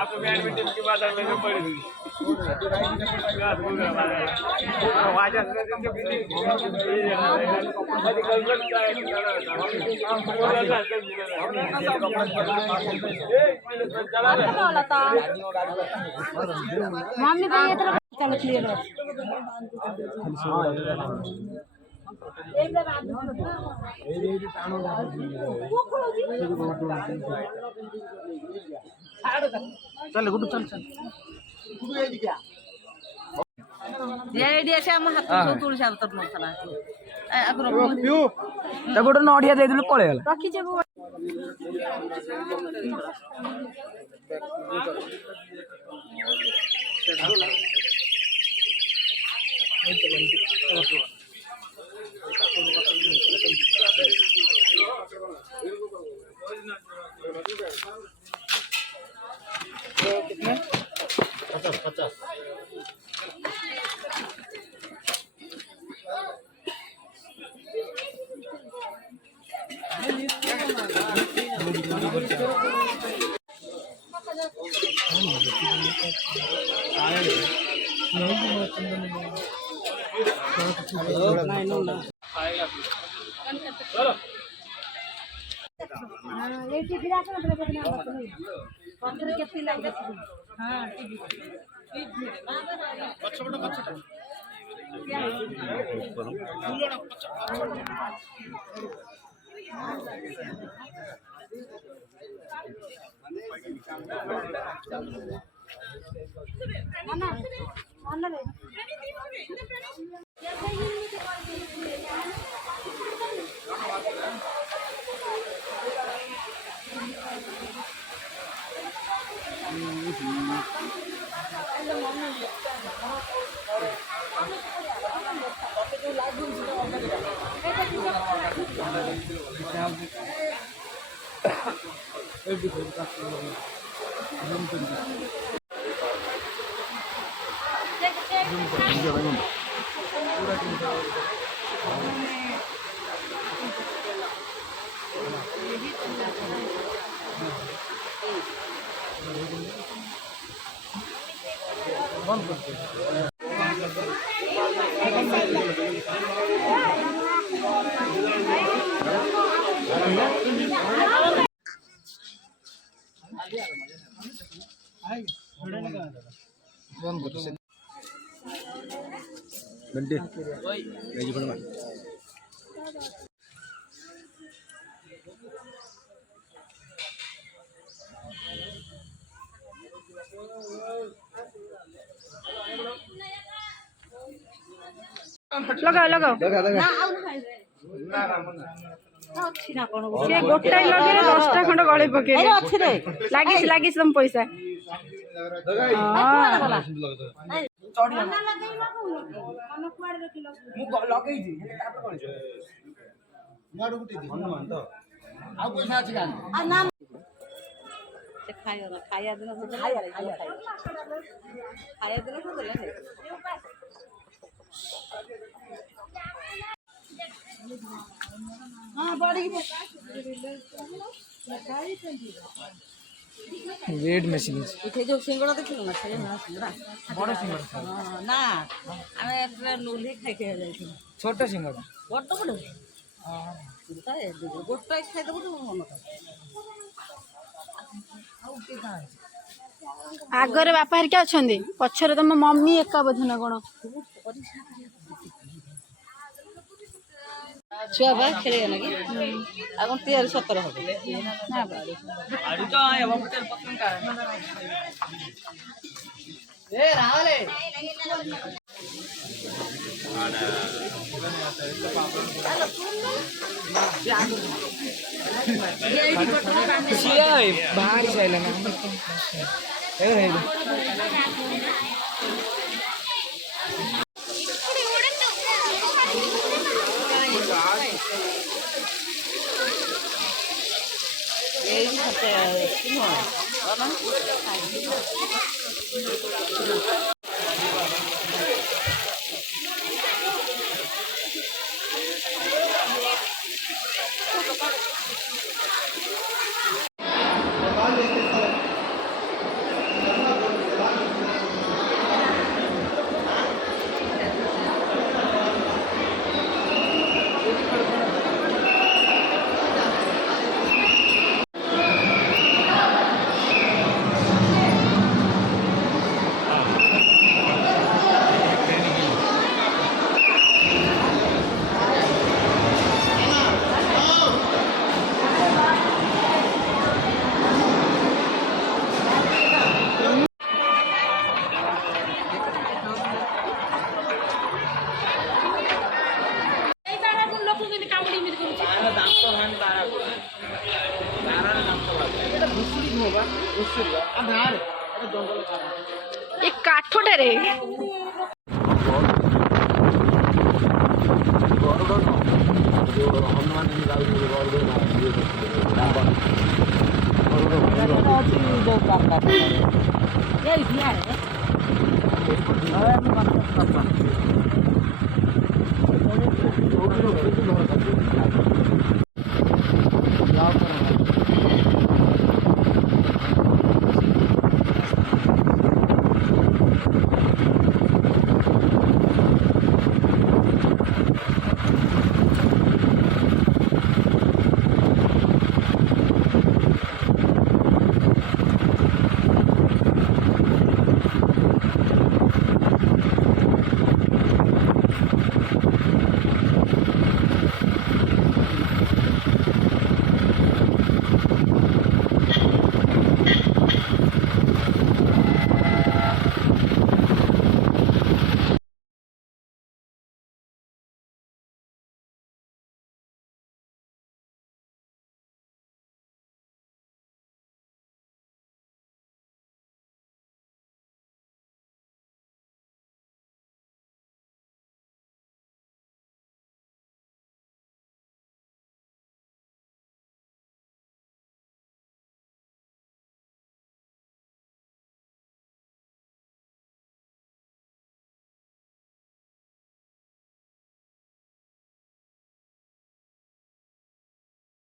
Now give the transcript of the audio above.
आपको बैडमिंटन की बात में पड़ी थी मम्मी भाई इधर चलो क्लियर है चल गुड्डू चल चल से हम हाथ से तुलसी अब तक मसला गुड्डू नड़िया दे दिलु पळे गला रखी जे कितने 50 एटी फिरा के ना पत्थर के पिला हां बंद करते घंटे लगाओ लगाओ से गोटाई लगे 10टा खंड गळे पके लागिस लागिस तुम पैसा खाया दिन हाँ बड़ी वेट मशीन इथे जो सिंगड़ा देखिलो ना खाया ना सिंगड़ा बड़ सिंगड़ ना आमे एतरा नूले खाइ के जाइछी छोट सिंगड़ बड़ तो बड़ हां ताए गोटाई खाइ देबो तो मन आगरे बापा हर क्या अछंदी पछरे तम मम्मी एका बधना कोन छुआ बा खेले ना कि आगन 13 17 हो ना बा आडू तो आए अब होटल पसंद का ए रावले बाहर से आइला ना ଏ କାଠଟାରେ ଅଛି